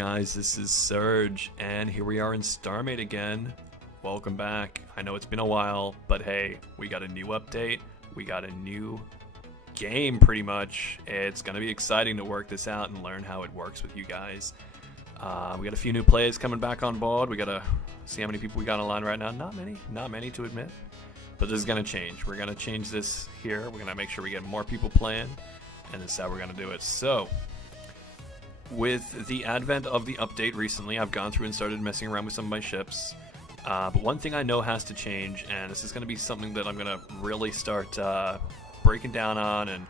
guys, this is Surge, and here we are in StarMade again. Welcome back. I know it's been a while, but hey, we got a new update. We got a new game, pretty much. It's going to be exciting to work this out and learn how it works with you guys. We got a few new players coming back on board. We got to see how many people we got online right now. Not many to admit. But this is going to change. We're going to change this here. We're going to make sure we get more people playing, and this is how we're going to do it. So, with the advent of the update recently, I've gone through and started messing around with some of my ships. But one thing I know has to change, and this is going to be something that I'm going to really start breaking down on and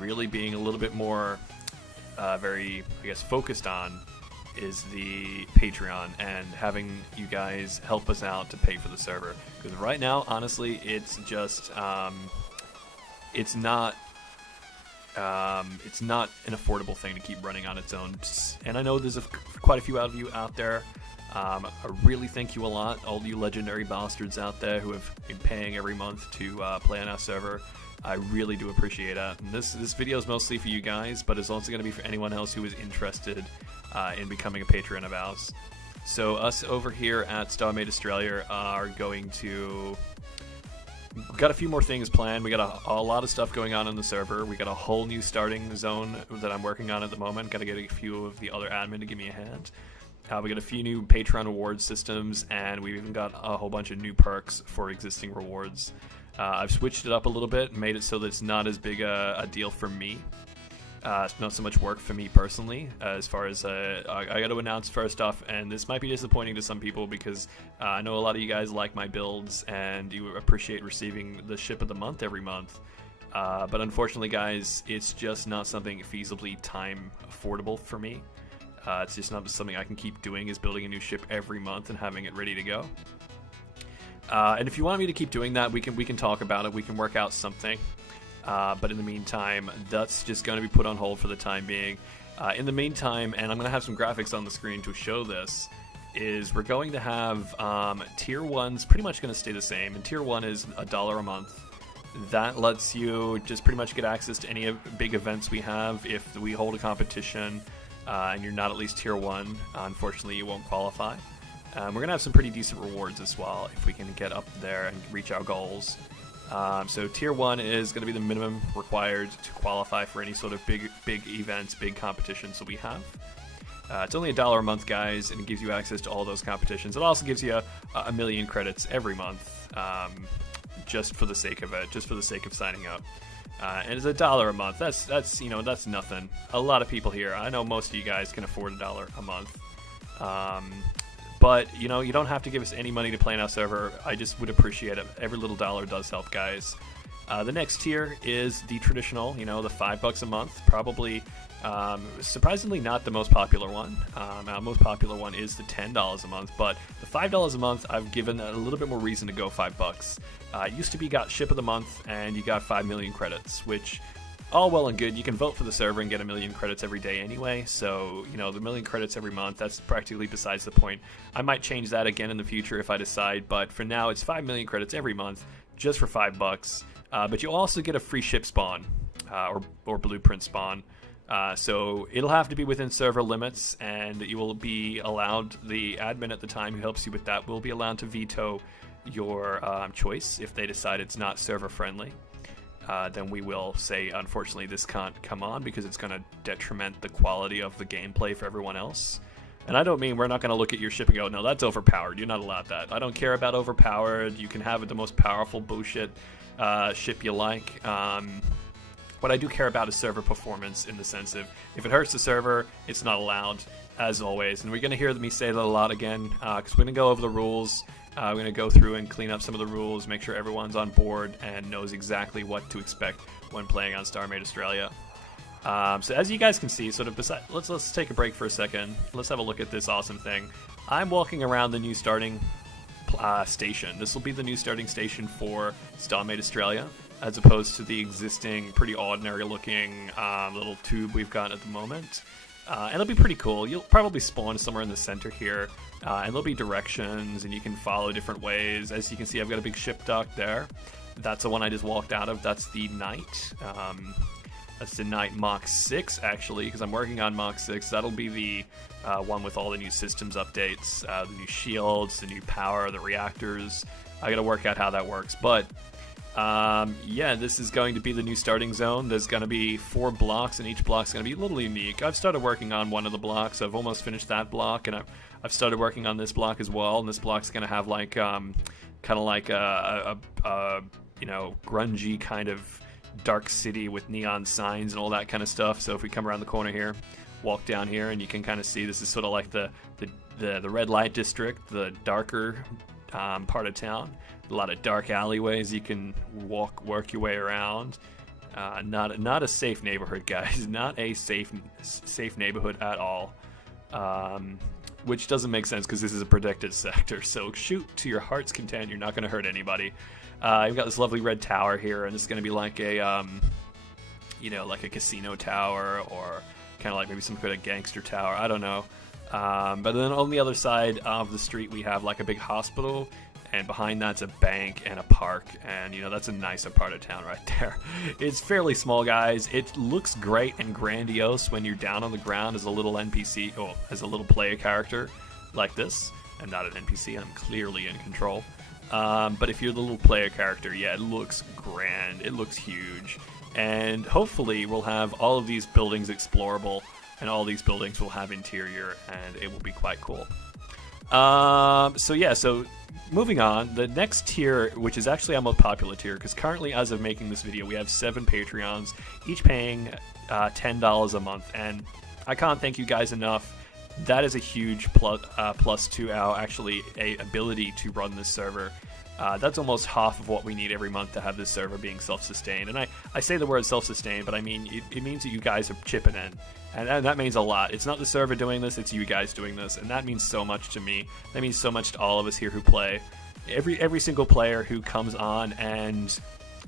really being a little bit more very, I guess, focused on, is the Patreon and having you guys help us out to pay for the server. Because right now, honestly, it's just, it's not an affordable thing to keep running on its own. And I know there's quite a few of you out there. I really thank you a lot, all you legendary bastards out there who have been paying every month to play on our server. I really do appreciate that. And this video is mostly for you guys, but it's also going to be for anyone else who is interested in becoming a patron of ours. So us over here at StarMade Australia are going to... We've got a few more things planned. We got a lot of stuff going on the server. We got a whole new starting zone that I'm working on at the moment. Got to get a few of the other admin to give me a hand. We got a few new Patreon reward systems, and we've even got a whole bunch of new perks for existing rewards. I've switched it up a little bit, made it so that it's not as big a deal for me. It's not so much work for me personally, as far as I got to announce first off, and this might be disappointing to some people because I know a lot of you guys like my builds and you appreciate receiving the ship of the month every month. But unfortunately, guys, it's just not something feasibly time affordable for me. It's just not something I can keep doing, is building a new ship every month and having it ready to go. And if you want me to keep doing that, we can talk about it. We can work out something. But in the meantime, that's just going to be put on hold for the time being. In the meantime, and I'm going to have some graphics on the screen to show this, is we're going to have Tier 1's pretty much going to stay the same. And Tier 1 is $1 a month. That lets you just pretty much get access to any big events we have. If we hold a competition and you're not at least Tier 1, unfortunately you won't qualify. We're going to have some pretty decent rewards as well if we can get up there and reach our goals. So Tier 1 is going to be the minimum required to qualify for any sort of big events, big competitions that we have. It's only $1 a month, guys, and it gives you access to all those competitions. It also gives you a million credits every month, just for the sake of it, just for the sake of signing up. And it's $1 a month. That's you know, that's nothing. A lot of people here, I know most of you guys can afford $1 a month. But, you know, you don't have to give us any money to play on our server. I just would appreciate it. Every little dollar does help, guys. The next tier is the traditional, you know, the $5 a month. Probably, surprisingly, not the most popular one. Our most popular one is the $10 a month. But the $5 a month, I've given a little bit more reason to go $5. It used to be got ship of the month, and you got 5 million credits, which... all well and good. You can vote for the server and get 1 million credits every day anyway, so, you know, the 1 million credits every month, that's practically besides the point. I might change that again in the future if I decide, but for now it's 5 million credits every month, just for $5. But you'll also get a free ship spawn, or blueprint spawn. So it'll have to be within server limits, and you will be allowed, the admin at the time who helps you with that will be allowed to veto your choice if they decide it's not server friendly. Then we will say, unfortunately, this can't come on because it's going to detriment the quality of the gameplay for everyone else. And I don't mean we're not going to look at your ship and go, no, that's overpowered. You're not allowed that. I don't care about overpowered. You can have the most powerful bullshit ship you like. What I do care about is server performance, in the sense of if it hurts the server, it's not allowed, as always. And we're going to hear me say that a lot again, because we're going to go over the rules. We're going to go through and clean up some of the rules, make sure everyone's on board and knows exactly what to expect when playing on StarMade Australia. So as you guys can see, sort of beside, let's take a break for a second. Let's have a look at this awesome thing. I'm walking around the new starting station. This will be the new starting station for StarMade Australia, as opposed to the existing pretty ordinary looking little tube we've got at the moment. And it'll be pretty cool. You'll probably spawn somewhere in the center here, and there'll be directions, and you can follow different ways. As you can see, I've got a big ship dock there. That's the one I just walked out of. That's the Knight. That's tonight, Mach 6, actually, because I'm working on Mach 6. That'll be the one with all the new systems updates, the new shields, the new power, the reactors. I gotta work out how that works. But, yeah, this is going to be the new starting zone. There's going to be 4 blocks, and each block's going to be a little unique. I've started working on one of the blocks. I've almost finished that block, and I've started working on this block as well. And this block's going to have, like, kind of like a you know, grungy kind of dark city with neon signs and all that kind of stuff. So if we come around the corner here, walk down here, and you can kind of see this is sort of like the red light district, the darker part of town. A lot of dark alleyways you can work your way around. Not a safe neighborhood, guys. Not a safe neighborhood at all. Which doesn't make sense because this is a protected sector. So shoot to your heart's content. You're not going to hurt anybody. You've got this lovely red tower here, and it's going to be like a, you know, like a casino tower, or kind of like maybe some kind of gangster tower. I don't know. But then on the other side of the street, we have like a big hospital, and behind that's a bank and a park, and you know, that's a nicer part of town right there. It's fairly small, guys. It looks great and grandiose when you're down on the ground as a little NPC, or as a little player character like this. I'm not an NPC, I'm clearly in control. But if you're the little player character, yeah, it looks grand, it looks huge, and hopefully we'll have all of these buildings explorable, and all these buildings will have interior, and it will be quite cool. So yeah, so moving on, the next tier, which is actually our most popular tier, because currently, as of making this video, we have 7 Patreons, each paying $10 a month, and I can't thank you guys enough. That is a huge plus to our ability to run this server. That's almost half of what we need every month to have this server being self-sustained. And I say the word self-sustained, but I mean it means that you guys are chipping in, and that means a lot. It's not the server doing this; it's you guys doing this, and that means so much to me. That means so much to all of us here who play. Every single player who comes on and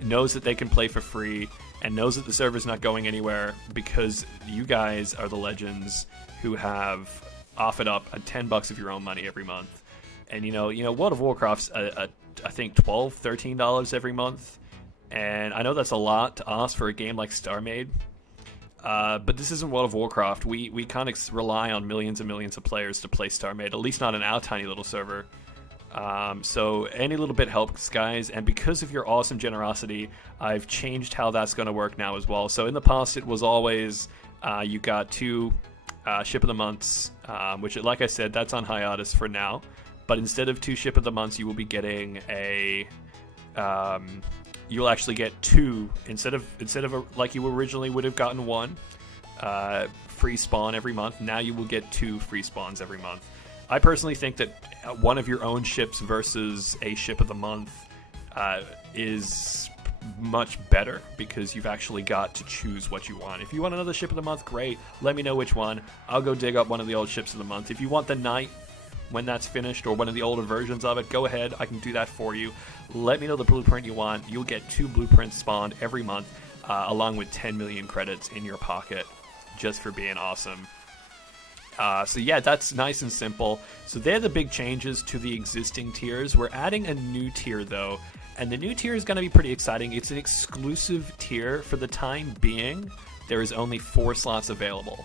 knows that they can play for free and knows that the server's not going anywhere because you guys are the legends who have offered up $10 of your own money every month. And you know World of Warcraft's I think $12, $13 every month, and I know that's a lot to ask for a game like StarMade, but this isn't World of Warcraft. We kind of rely on millions and millions of players to play StarMade, at least not in our tiny little server. So any little bit helps, guys, and because of your awesome generosity, I've changed how that's going to work now as well. So in the past, it was always you got 2 ship of the months, which, like I said, that's on hiatus for now. But instead of 2 ship of the months, you will be getting a. You'll actually get 2 instead of like you originally would have gotten 1 free spawn every month. Now you will get 2 free spawns every month. I personally think that one of your own ships versus a ship of the month is much better, because you've actually got to choose what you want. If you want another ship of the month, great. Let me know which one. I'll go dig up one of the old ships of the month. If you want the Knight when that's finished, or one of the older versions of it, go ahead. I can do that for you. Let me know the blueprint you want. You'll get 2 blueprints spawned every month, along with 10 million credits in your pocket, just for being awesome. So yeah, that's nice and simple. So they're the big changes to the existing tiers. We're adding a new tier though, and the new tier is going to be pretty exciting. It's an exclusive tier. For the time being, there is only 4 slots available.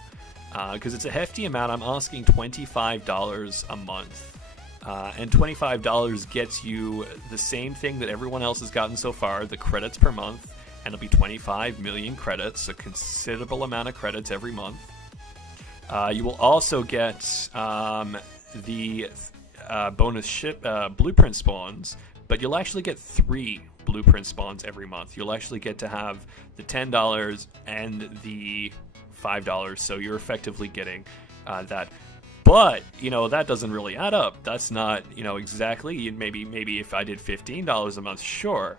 Because it's a hefty amount. I'm asking $25 a month. And $25 gets you the same thing that everyone else has gotten so far, the credits per month, and it'll be 25 million credits, a considerable amount of credits every month. You will also get the bonus ship blueprint spawns, but you'll actually get 3 blueprint spawns every month. You'll actually get to have the $10 and the $5, so you're effectively getting that. But that doesn't really add up. That's not exactly. Maybe if I did $15 a month, sure.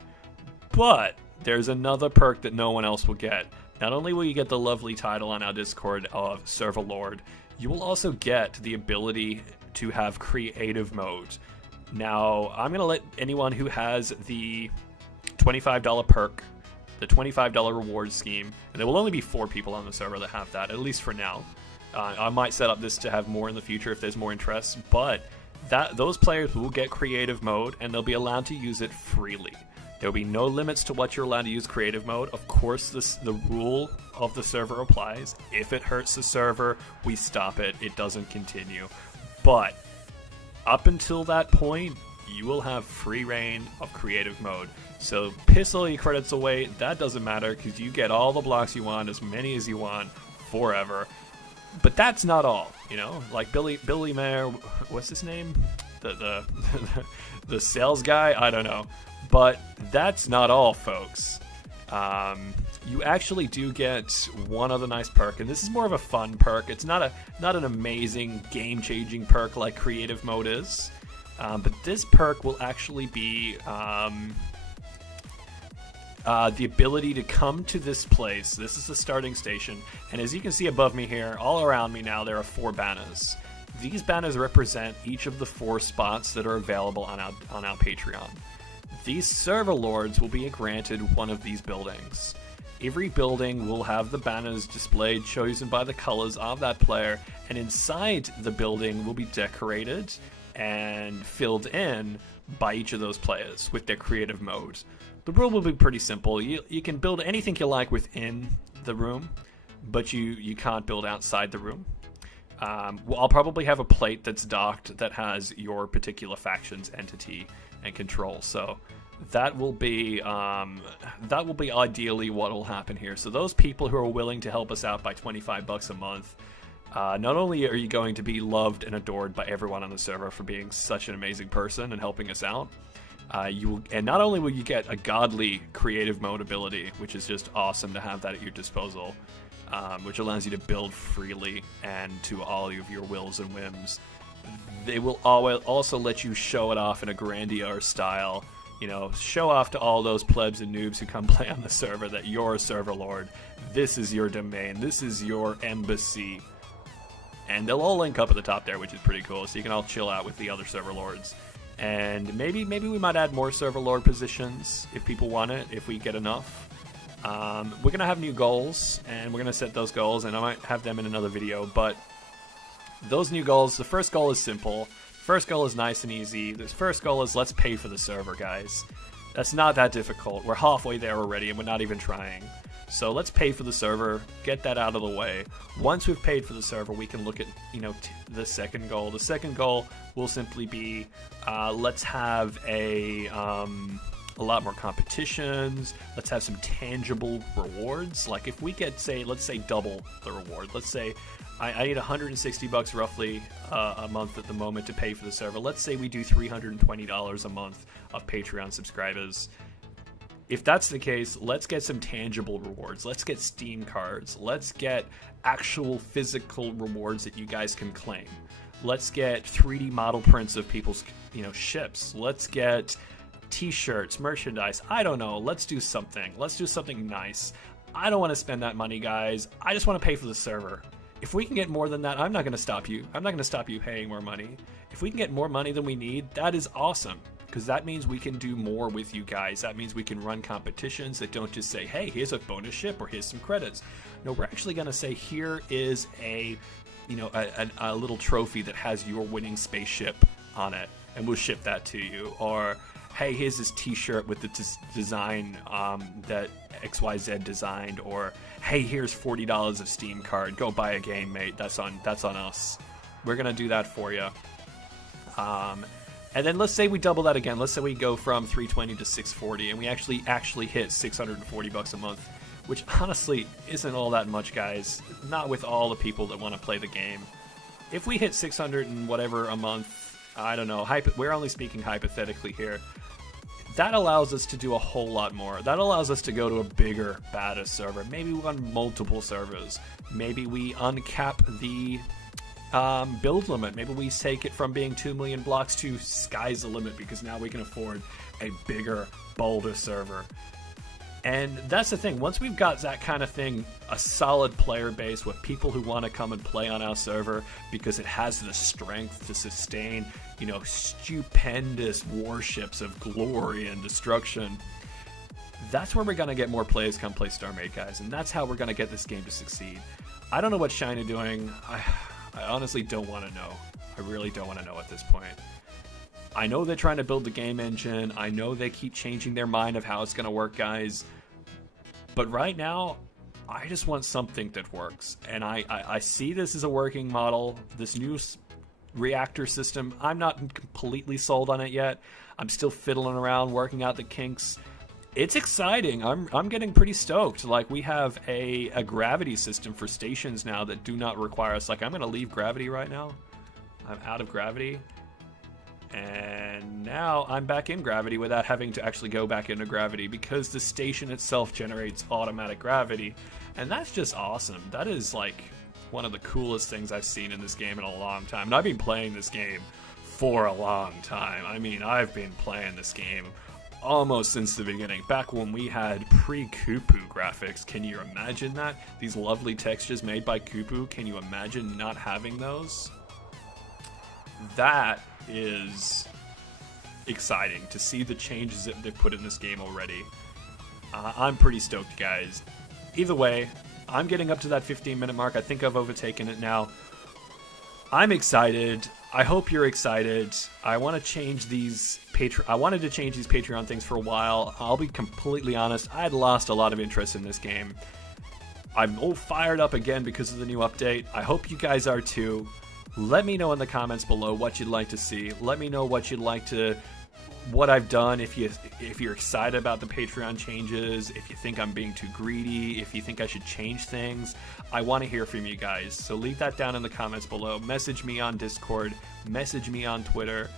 But there's another perk that no one else will get. Not only will you get the lovely title on our Discord of Server Lord, you will also get the ability to have creative mode. Now, I'm going to let anyone who has the $25 perk, the $25 reward scheme, and there will only be 4 people on the server that have that, at least for now. I might set up this to have more in the future if there's more interest, but those players will get creative mode, and they'll be allowed to use it freely. There will be no limits to what you're allowed to use creative mode. Of course, the rule of the server applies. If it hurts the server, we stop it. It doesn't continue. But up until that point, you will have free reign of creative mode. So piss all your credits away. That doesn't matter because you get all the blocks you want, as many as you want, forever. But that's not all, you know. Like Billy Mayer, what's his name? The sales guy. I don't know. But that's not all, folks. You actually do get one other nice perk, and this is more of a fun perk. It's not an amazing, game-changing perk like creative mode is, but this perk will actually be the ability to come to this place. This is the starting station, and as you can see above me here, all around me now, there are 4 banners. These banners represent each of the 4 spots that are available on our Patreon. These server lords will be granted one of these buildings. Every building will have the banners displayed, chosen by the colors of that player, and inside the building will be decorated and filled in by each of those players with their creative mode. The rule will be pretty simple. You can build anything you like within the room, but you can't build outside the room. I'll probably have a plate that's docked that has your particular faction's entity and control. So that will be ideally what will happen here. So those people who are willing to help us out by $25 a month, not only are you going to be loved and adored by everyone on the server for being such an amazing person and helping us out, and not only will you get a godly creative mode ability, which is just awesome to have that at your disposal, which allows you to build freely and to all of your wills and whims. They will also let you show it off in a grandiose style. You know, show off to all those plebs and noobs who come play on the server that you're a server lord. This is your domain. This is your embassy. And they'll all link up at the top there, which is pretty cool. So you can all chill out with the other server lords. And maybe we might add more server lord positions if people want it, if we get enough. We're going to have new goals, and we're going to set those goals, and I might have them in another video. But those new goals, the first goal is simple. First goal is nice and easy. The first goal is let's pay for the server, guys. That's not that difficult. We're halfway there already, and we're not even trying. So let's pay for the server, get that out of the way. Once we've paid for the server, we can look at, the second goal. The second goal will simply be, let's have a lot more competitions. Let's have some tangible rewards. Like if we get, let's say double the reward. Let's say I need $160 roughly a month at the moment to pay for the server. Let's say we do $320 a month of Patreon subscribers. If that's the case, let's get some tangible rewards. Let's get Steam cards. Let's get actual physical rewards that you guys can claim. Let's get 3D model prints of people's, ships. Let's get t-shirts, merchandise. I don't know. Let's do something. Let's do something nice. I don't want to spend that money, guys. I just want to pay for the server. If we can get more than that, I'm not going to stop you. I'm not going to stop you paying more money. If we can get more money than we need, that is awesome. Because that means we can do more with you guys. That means we can run competitions that don't just say, hey, here's a bonus ship or here's some credits. No, we're actually going to say, here is a little trophy that has your winning spaceship on it, and we'll ship that to you. Or, hey, here's this t-shirt with the design that XYZ designed. Or, hey, here's $40 of Steam card. Go buy a game, mate. That's on us. We're going to do that for you. And then let's say we double that again. Let's say we go from 320 to 640, and we actually hit $640 a month, which honestly isn't all that much, guys. Not with all the people that want to play the game. If we hit 600 and whatever a month, I don't know. We're only speaking hypothetically here. That allows us to do a whole lot more. That allows us to go to a bigger, badder server. Maybe we run multiple servers. Maybe we uncap the build limit. Maybe we take it from being 2 million blocks to sky's the limit, because now we can afford a bigger, bolder server. And that's the thing. Once we've got that kind of thing, a solid player base with people who want to come and play on our server because it has the strength to sustain, stupendous warships of glory and destruction, that's where we're going to get more players come play StarMade, guys. And that's how we're going to get this game to succeed. I don't know what Shine are doing. I honestly don't want to know. I really don't want to know at this point. I know they're trying to build the game engine. I know they keep changing their mind of how it's going to work, guys. But right now, I just want something that works. And I see this as a working model. This new reactor system, I'm not completely sold on it yet. I'm still fiddling around, working out the kinks. It's exciting. I'm getting pretty stoked. Like, we have a gravity system for stations now that do not require us. Like, I'm going to leave gravity right now. I'm out of gravity. And now I'm back in gravity without having to actually go back into gravity because the station itself generates automatic gravity. And that's just awesome. That is like one of the coolest things I've seen in this game in a long time. And I've been playing this game for a long time. I mean, I've been playing this game almost since the beginning, back when we had pre-Kupu graphics. Can you imagine that? These lovely textures made by Kupu, can you imagine not having those? That is exciting to see the changes that they've put in this game already. I'm pretty stoked, guys. Either way, I'm getting up to that 15-minute mark. I think I've overtaken it now. I'm excited. I hope you're excited. I want to change these I wanted to change these Patreon things for a while. I'll be completely honest. I'd lost a lot of interest in this game. I'm all fired up again because of the new update. I hope you guys are too. Let me know in the comments below what you'd like to see. Let me know what you'd like to, what I've done, if you're excited about the Patreon changes, if you think I'm being too greedy, if you think I should change things. I want to hear from you guys. So leave that down in the comments below. Message me on Discord, message me on Twitter.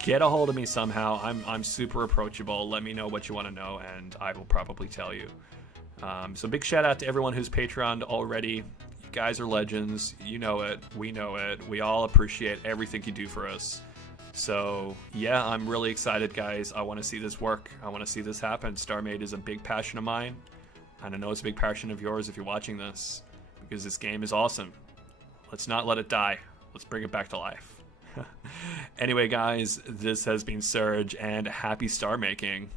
Get a hold of me somehow. I'm super approachable. Let me know what you want to know, and I will probably tell you. So big shout out to everyone who's Patreoned already. You guys are legends. You know it. We know it. We all appreciate everything you do for us. So yeah, I'm really excited, guys. I want to see this work. I want to see this happen. StarMade is a big passion of mine, and I know it's a big passion of yours if you're watching this, because this game is awesome. Let's not let it die. Let's bring it back to life. Anyway, guys, this has been Surge, and happy star making.